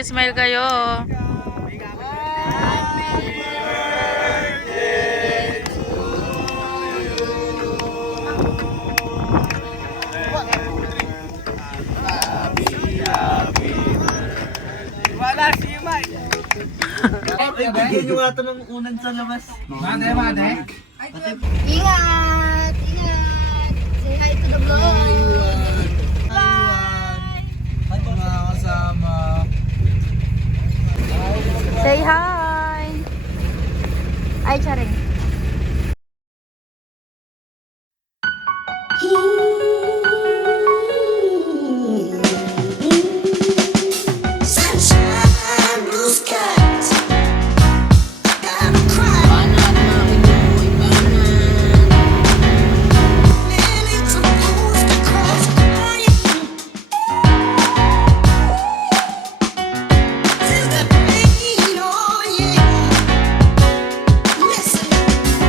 Smile kayo. Wala si Mike. Ay, bigyan nyo nga ito ng unan sa labas. Made. Ingat! Ingat! Say hi to the vlog! Bye! Ay, mga kasama. Say hi! Ay, charing. Sunshine, blue skies. I gotta cry. Lily's supposed to cross crying. Feel the pain, oh yeah. Listen,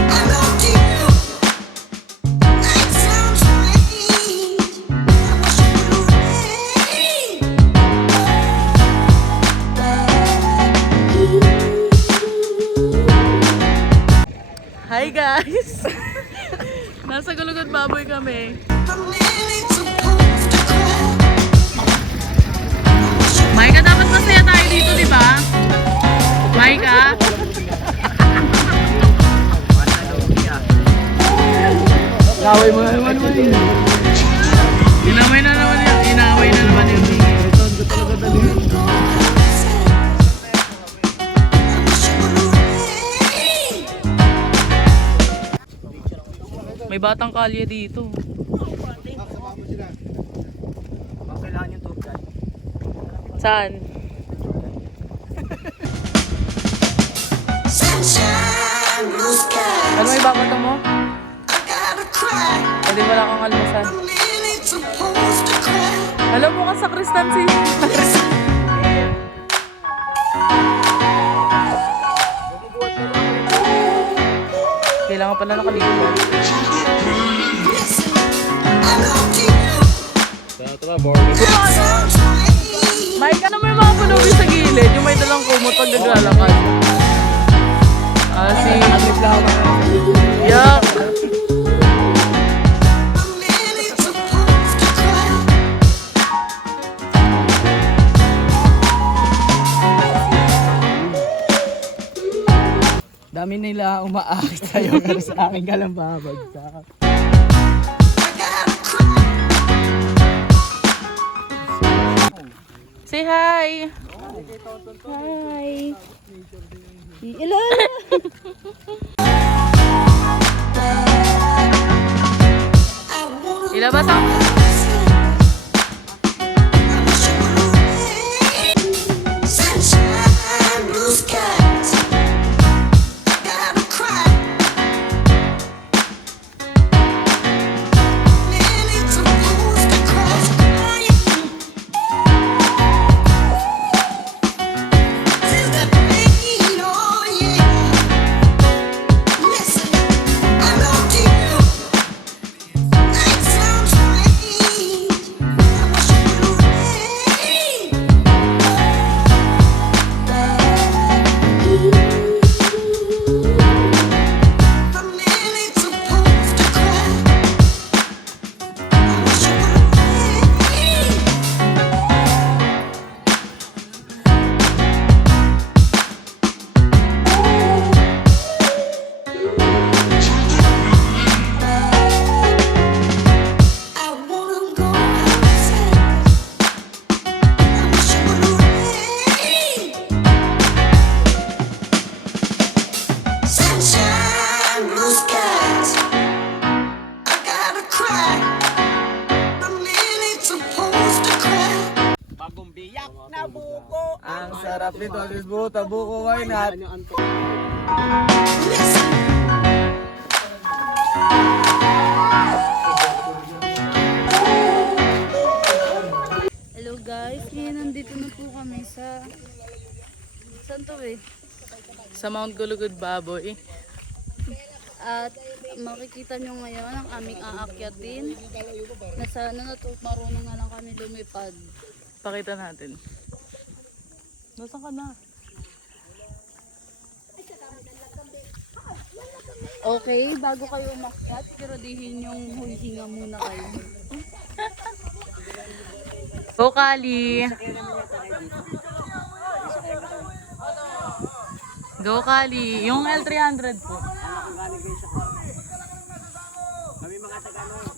I love you. Night sounds strange. I wish it would rain. Hi guys! Nasa Gulugod Baboy kami. I'm really supposed to cry. Maika, dapat masaya tayo dito, di ba? Maika? Laway mo na naman mo eh. Inaway na naman yun. Inaway na naman yun. May batang kalye dito. Kailangan yung tour guide. Saan? Sunshine, blue skies. Ano may babato mo? I gotta cry. Pwede wala kang almusal. I'm really supposed to cry. Alam mo ka sa Kristan si... Kailangan pala nakaligo ba? Listen, I love you. Night sounds strange. Mike, ano may mga pulubi sa gilid? Yung may dalang kumot pag naglalakad. Ah, si... Yuck! I'm really supposed to cry. Dami nila umaakit sa'yo pero sa akin ka lang babagsak. I gotta cry. Say hi! Hi! Hello! I wanna Ilabas ang... sunshine, blue skies. I gotta cry. Lily's supposed to cross crying. Feel the pain, oh yeah. Listen, I love you. Night sounds strange. I wish it would rain. I'm really supposed to cry. I wish it would rain. I wanna go outside. I wish it would rain. Sunshine, blue skies. I gotta cry. I'm really supposed to cry. Bagong biyak na buko. Ang sarap nito, Diyos buta, buko kayo na. Listen, Hello guys, ngayon nandito na po kami sa... Saan to eh? Sa Mount Gulugod Baboy. At makikita nyo ngayon ang aming aakyatin. Na sana marunong nga lang kami lumipad. Pakita natin. Nasaan ka na? Okay, bago kayo umakyat, siguraduhin yung humihinga muna kayo. Go, Kali! Go, Kali! Yung L300 po. Kami mga Tagalog.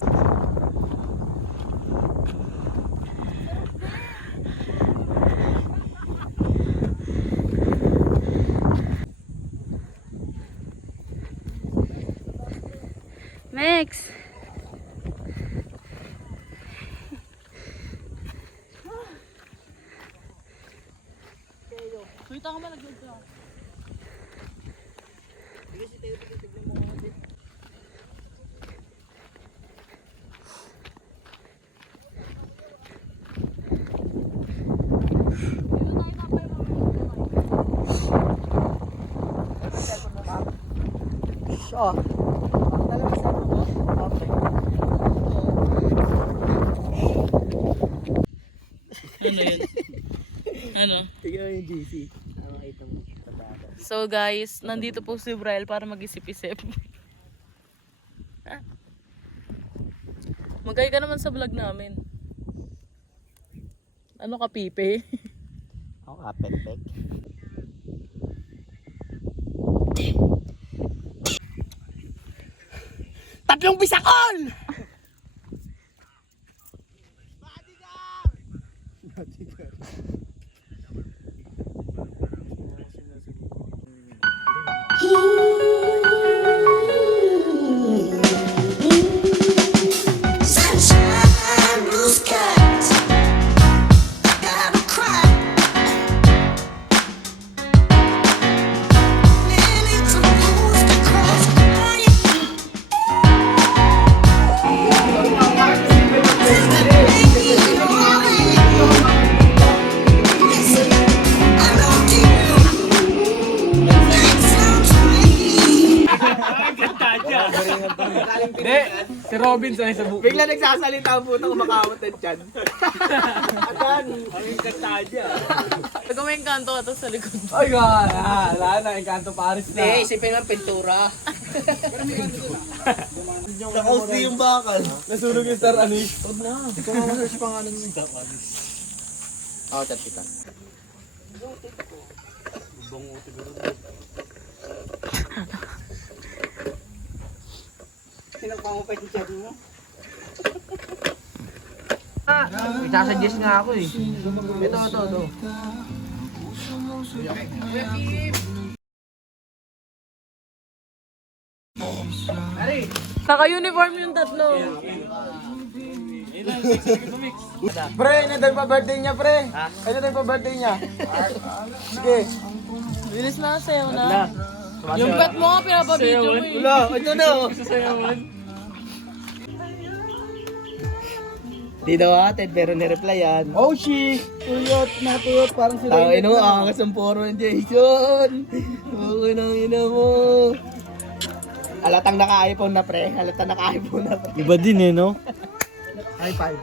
Max! Wait, ako malaglag ka. Oh. Dalawa sa ako. Okay. Ano yun? Ano? Tignan mo yung GC. Makita mo. So guys, nandito po si Braille para mag-isip-isip. Magay ka naman sa vlog namin. Ano ka, Pipe? Ako kapet-pek. Tatlong bisakol! Sunshine, blue skies. Gotta cry. Nearly too close to cross. Listen, I love you. That sounds right. Hindi, si Robinson ay sa buko. Bigla nagsasalita ang puto kumakawat ng tiyan. Ang kantadya. Pag may kanto ka to sa likod. Ay, wala na. Encanto Paris na. Hindi, isipin ng pintura. Nakausti yung bakal. Nasunog yung Star Anis. Huwag na. Ikaw nga ma-search pangalan mo. Oo, chat kita. Pinagpangupay yung chat mo. Isasuggest nga ako eh. Ito. Naka-uniform yung tatlo. Pre, ano tayo pa-birthday niya, pre? Ano tayo pa-birthday niya? Sige. Bilis na, sayaw na. Yung pet mo nga, pinapabidyo mo eh. Wala, ito na oh. Sayawan. Di daw atin, pero nireplyan. Oh, she! Natuyot, parang sila. Tawin mo, kakasamporo ng Jason. Okay na ina mo. Halatang naka-iPhone na pre. Halatang naka-iPhone na pre. Iba din eh, no? High five.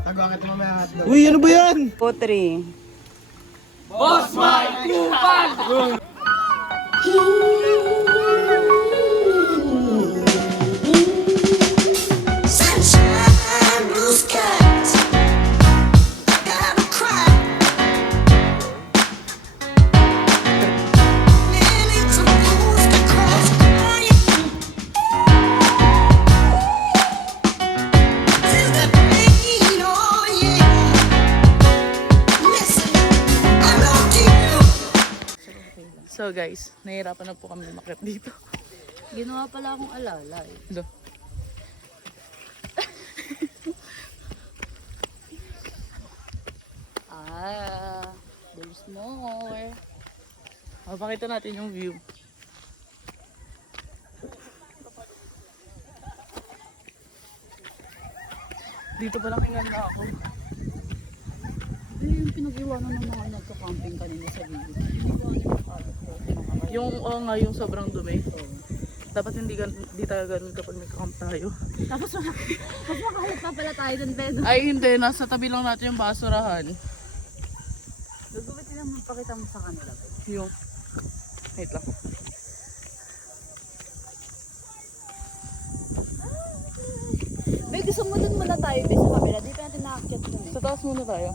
Tagawakit mo may hotdog. Uy, ano ba yan? Potri. Boss Mike Lupan! Sunshine, blue skies. Gotta cry. Nearly too close to cross. Feel the pain, oh yeah. Listen, I love you. So guys, nahihirapan na po kami umakyat dito. Ginawa pala akong alala eh. Ito. There's more. Mapakita natin yung view. Dito pa lang hingan na ako. Yung pinag-iwanan ng mga nagka-camping kanina sa video. Hindi ko ano yung alat ko. Yung nga yung sobrang dumi. Dapat hindi tayo ganun kapag nag-camp tayo. Tapos makahalit pa pala tayo dun, Pedro. Ay hindi, nasa tabi lang natin yung basurahan. Gagawin nila magpakita mo sa kanila. Yung... Wait lang. May gusto mo dun muna tayo, be, sa kabila. Di pa natin nakakit dun eh. Sa taas muna tayo.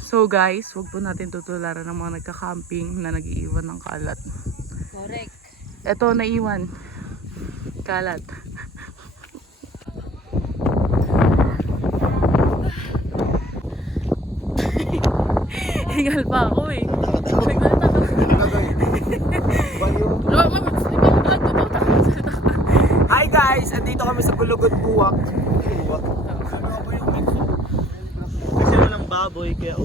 So guys, huwag po natin tutularan ng mga nagka-camping na nag-iiwan ng kalat. Correct. Eto, naiwan. Kalat. Hingal pa ako eh. Naglalata ka. Hi guys! Andito kami sa Gulugod Buwak. Kasi walang baboy, kaya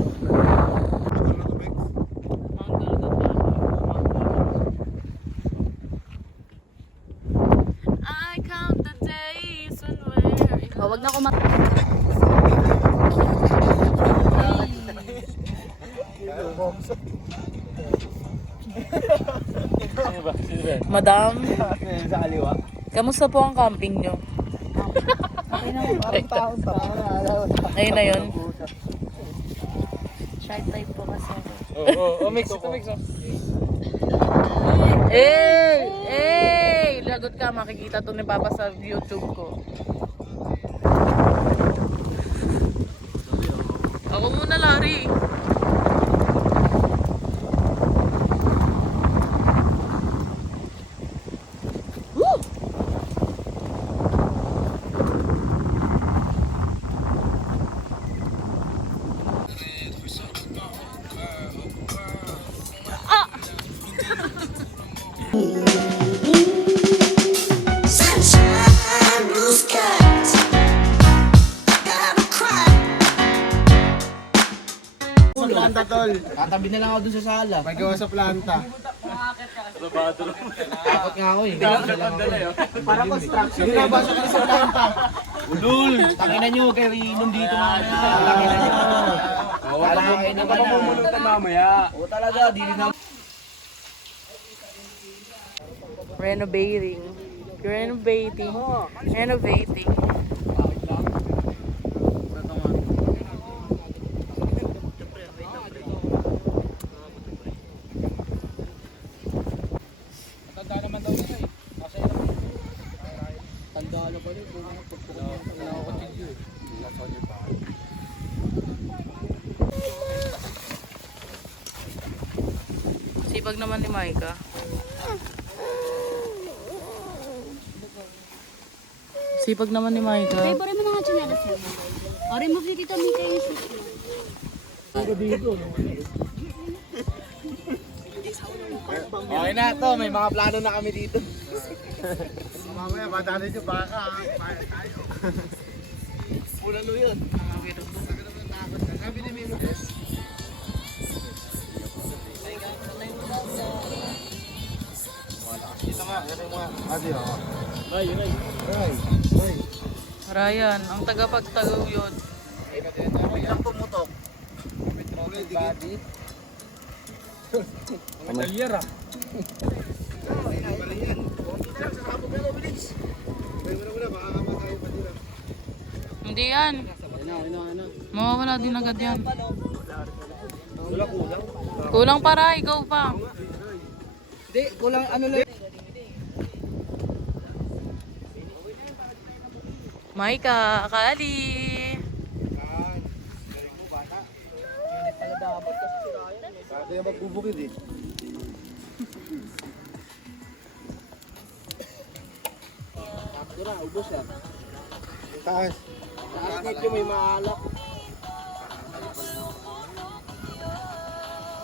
I count the days when we're... Oh, wag na kumak... Madam, sa kaliwa. kamusta po ang camping nyo? Okay na ako. Ayun na yun. Shy type po kasi ako. Mix. Lagot ka, makikita to ni Papa sa YouTube ko. Ako muna, Larry. Woo! Sunshine, blue skies. Gotta cry. Planta tol. Tatabi na lang ako dun sa sala. Magawa sa planta. Takot nga ako eh. Para construction. Binabasa ka na sa planta. Ulul! Takinan nyo, kayo inom dito mamaya. Takinan nyo. Kala ko kayo naman na. mamaya. Oo talaga, di rin na. Renovating. Renovating. Sipag naman ni Maika. Sipag naman ni Maika. Ay, pare mo na nga chinelas mo. O, remove ni Tito Mika yung shoes mo. Okay na to, may mga plano na kami dito. Mamaya, batanin nyo baka. Pulalo yun. Adi, oh. Ryan, ang tagapagtaguyod. Ilang pumutok. Body. Medalyer ah. Hindi yan. Mawawala din agad yan. Kulang para, ikaw pa. Hindi, kulang ano lang. Maika, Kali. Dati yung magbubukid eh. Tira, ubos yan. Taas. Taas medyo may maalak.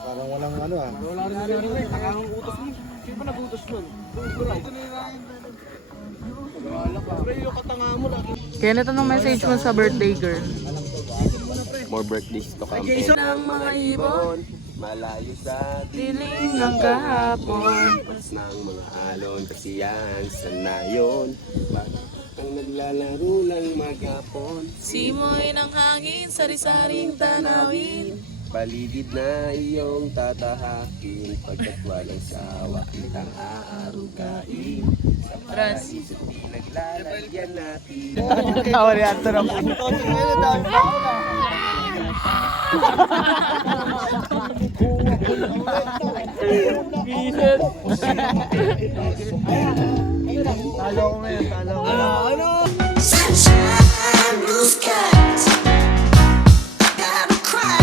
Parang walang ano ah. Wala rin narinig. Nakakang utos mo. Sino ba nag-utos nun? Ito na yung maalak ah. Pero yung katanga mo lagi. Kaya ito ng message mo sa birthday girl. More birthdays to come. Ng mga ibon, Malayo sa dilim ng kahapon. tipas ng mga alon. Kasiyahan sa nayon. Ang naglalaro ng maghapon. Simoy ng hangin, sari-saring tanawin. Paligid na iyong tatahakin. Pagkat walang sawa kitang aarugain. Sa paraiso pinaglalagyan natin. Tawa niya ito na po. Talo ko ngayon, talo ko. Sunshine, blue skies. Gotta cry.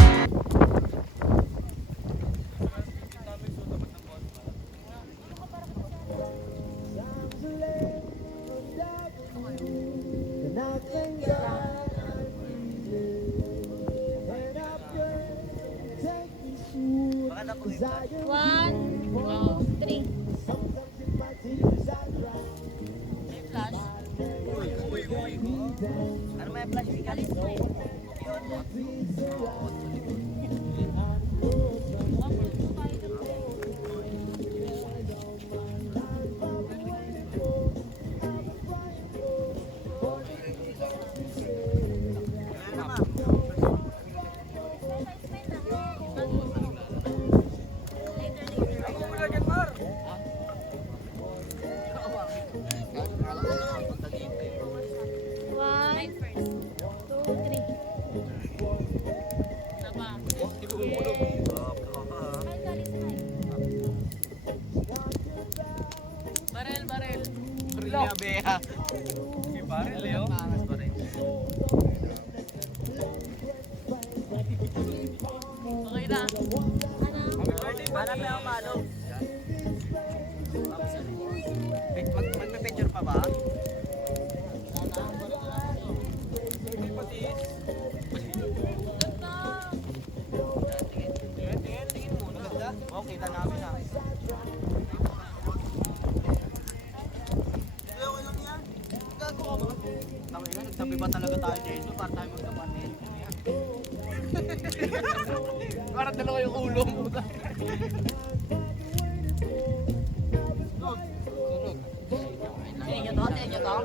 One, two, three. One, two, three. Barel, barel. Rinya beha. Si Baril, Leo. Pangas pa rin. Okay na. Hanap na ako malo. Magpe-picture pa ba? Tingin muna. Oo, kita namin ha. Tangay nga, nagsabi ba talaga tayo dito para tayo magkapanin? Parang dalawa yung ulo mo. Tingin nyo to?